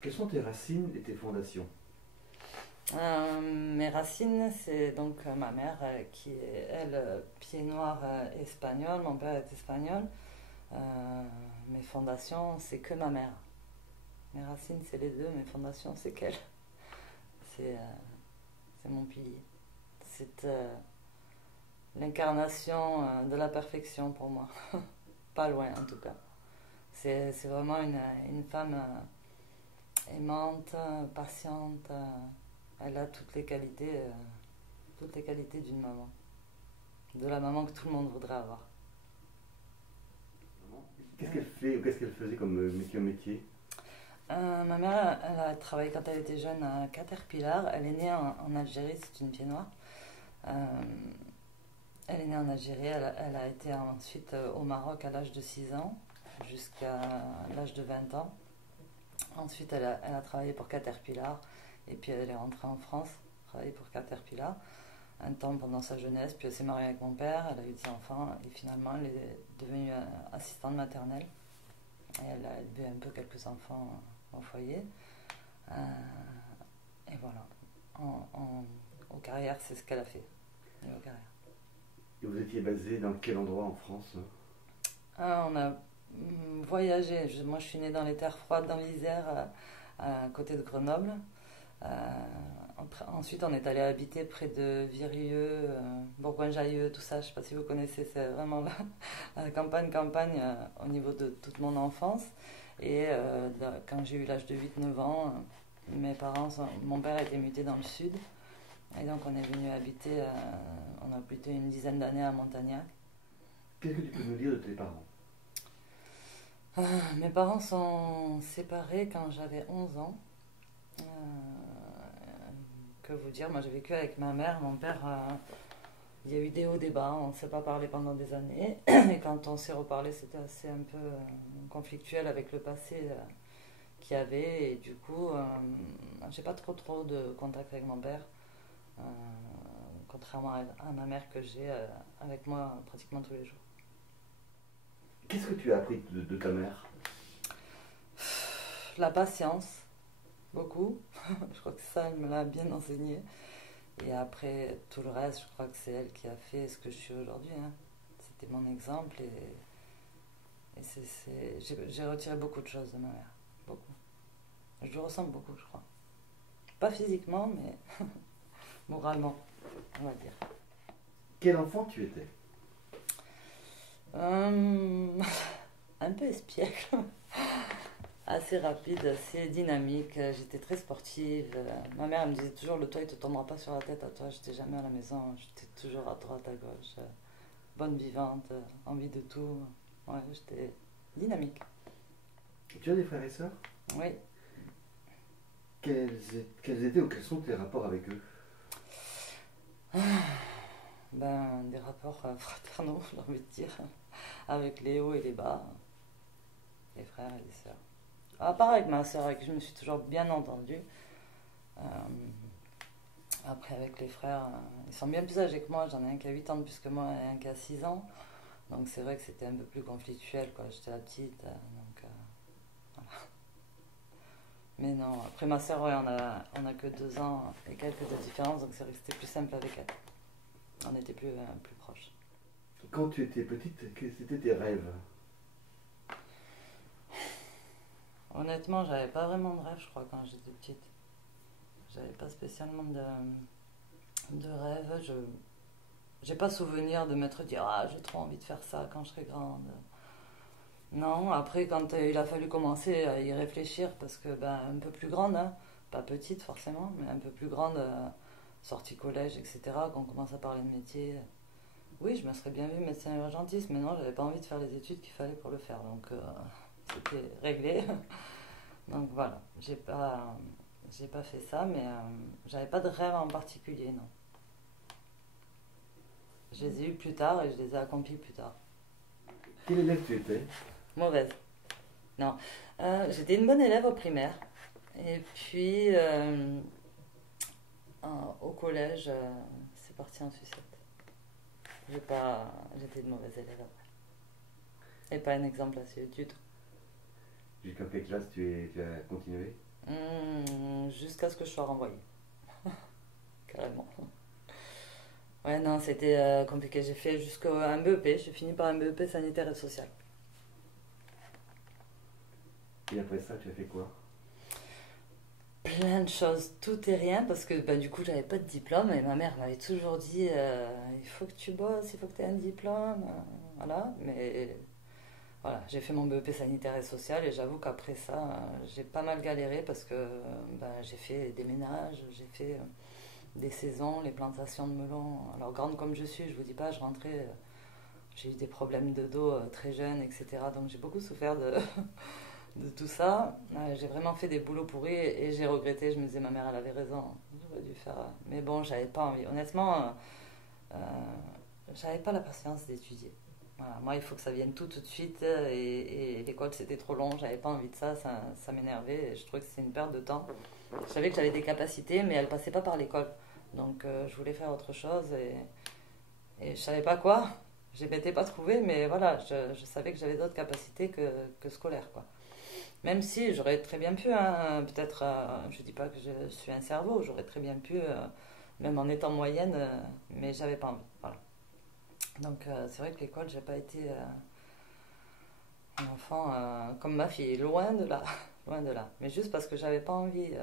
Quelles sont tes racines et tes fondations? Mes racines, c'est donc ma mère qui est, elle, pied noir espagnol, mon père est espagnol. Mes fondations, c'est que ma mère. Mes racines, c'est les deux, mes fondations, c'est qu'elle. C'est c'est mon pilier. C'est l'incarnation de la perfection pour moi. Pas loin en tout cas. C'est vraiment une femme aimante, patiente. Elle a toutes les qualités d'une maman. De la maman que tout le monde voudrait avoir. Qu'est-ce qu'elle fait ou qu'est-ce qu'elle faisait comme métier? Ma mère, elle a travaillé quand elle était jeune à Caterpillar. Elle est née en Algérie, c'est une pied noire. Euh, Elle est née en Algérie, elle a été ensuite au Maroc à l'âge de 6 ans, jusqu'à l'âge de 20 ans. Ensuite, elle a travaillé pour Caterpillar, et puis elle est rentrée en France, travailler pour Caterpillar, un temps pendant sa jeunesse, puis elle s'est mariée avec mon père, elle a eu des enfants, et finalement elle est devenue assistante maternelle. Et elle a élevé un peu quelques enfants au foyer. Euh, et voilà, aux carrières, c'est ce qu'elle a fait. Et aux carrières. Et vous étiez basé dans quel endroit en France? On a voyagé. Moi, je suis née dans les terres froides, dans l'Isère, à côté de Grenoble. Ensuite, on est allé habiter près de Virieu, Bourgoin-Jallieu, tout ça. Je ne sais pas si vous connaissez, c'est vraiment la campagne, au niveau de toute mon enfance. Et quand j'ai eu l'âge de 8 9 ans, mon père a été muté dans le sud. Et donc, on est venu habiter, on a habité une dizaine d'années à Montagnac. Qu'est-ce que tu peux nous dire de tes parents? Mes parents sont séparés quand j'avais 11 ans. Euh, que vous dire, moi j'ai vécu avec ma mère, mon père, il y a eu des hauts, des bas, on ne s'est pas parlé pendant des années. Et quand on s'est reparlé, c'était assez un peu conflictuel avec le passé qu'il y avait. Et du coup, j'ai pas trop de contact avec mon père, euh, contrairement à ma mère que j'ai avec moi pratiquement tous les jours. Qu'est-ce que tu as appris de ta mère? La patience, beaucoup. Je crois que ça, elle me l'a bien enseigné. Et après, tout le reste, je crois que c'est elle qui a fait ce que je suis aujourd'hui, hein. C'était mon exemple et j'ai retiré beaucoup de choses de ma mère. Beaucoup. Je lui ressemble beaucoup, je crois. Pas physiquement, mais moralement, on va dire. Quel enfant tu étais? Euh, un peu espiègle, assez rapide, assez dynamique. J'étais très sportive. Ma mère elle me disait toujours le toit il te tombera pas sur la tête à toi. J'étais jamais à la maison. J'étais toujours à droite, à gauche. Bonne vivante, envie de tout. Ouais, j'étais dynamique. Tu as des frères et sœurs? Oui. Quels étaient ou quels sont tes rapports avec eux? Ben, des rapports fraternaux, j'ai envie de dire, avec les hauts et les bas, les frères et les sœurs. À part avec ma sœur, avec qui je me suis toujours bien entendue. Euh, Après, avec les frères, ils sont bien plus âgés que moi. J'en ai un qui a 8 ans de plus que moi et un qui a 6 ans. Donc c'est vrai que c'était un peu plus conflictuel, quoi. J'étais la petite, voilà. Mais non, après ma sœur, ouais, on a que 2 ans et quelques de différence, donc c'est vrai que c'était plus simple avec elle. On était plus proches. Quand tu étais petite, quels étaient tes rêves? Honnêtement, j'avais pas vraiment de rêve, je crois, quand j'étais petite. J'avais pas spécialement de rêve. J'ai pas souvenir de m'être dit, ah, j'ai trop envie de faire ça quand je serai grande. Non, après, quand il a fallu commencer à y réfléchir, parce que, ben, un peu plus grande, hein, pas petite forcément, mais un peu plus grande, sortie collège, etc., qu'on commence à parler de métier. Oui, je me serais bien vue médecin urgentiste, mais non, j'avais pas envie de faire les études qu'il fallait pour le faire, donc c'était réglé. Donc voilà, j'ai pas fait ça, mais j'avais pas de rêve en particulier, non. Je les ai eus plus tard et je les ai accomplis plus tard. Quel élève tu étais? Mauvaise. Non. J'étais une bonne élève au primaire. Et puis, au collège, c'est parti en sucette. J'étais une mauvaise élève après. Et pas un exemple à suivre du tout. Jusqu'à quelle classe tu as continué? Jusqu'à ce que je sois renvoyée, carrément. Ouais, non, c'était compliqué. J'ai fait jusqu'à un BEP. J'ai fini par un BEP sanitaire et social. Et après ça, tu as fait quoi? Plein de choses, tout et rien, parce que bah, du coup, j'avais pas de diplôme et ma mère m'avait toujours dit il faut que tu bosses, il faut que tu aies un diplôme. Voilà, mais voilà, j'ai fait mon BEP sanitaire et social et j'avoue qu'après ça, j'ai pas mal galéré parce que bah, j'ai fait des ménages, j'ai fait des saisons, les plantations de melons. Alors, grande comme je suis, je vous dis pas, je rentrais, j'ai eu des problèmes de dos très jeune, etc. Donc, j'ai beaucoup souffert de tout ça. J'ai vraiment fait des boulots pourris et j'ai regretté. Je me disais, ma mère, elle avait raison. J'aurais dû faire. Mais bon, j'avais pas envie. Honnêtement, euh, j'avais pas la patience d'étudier. Voilà. Moi, il faut que ça vienne tout de suite. Et l'école, c'était trop long. J'avais pas envie de ça. Ça m'énervait. Et je trouvais que c'était une perte de temps. Je savais que j'avais des capacités, mais elles passaient pas par l'école. Donc, je voulais faire autre chose et je savais pas quoi. Je m'étais pas trouvé, mais voilà, je savais que j'avais d'autres capacités que scolaires, quoi. Même si j'aurais très bien pu, hein, peut-être, je dis pas que je suis un cerveau, j'aurais très bien pu, même en étant moyenne, mais j'avais pas envie. Voilà. Donc c'est vrai que l'école, j'ai pas été un enfant comme ma fille, loin de là, loin de là. Mais juste parce que j'avais pas envie.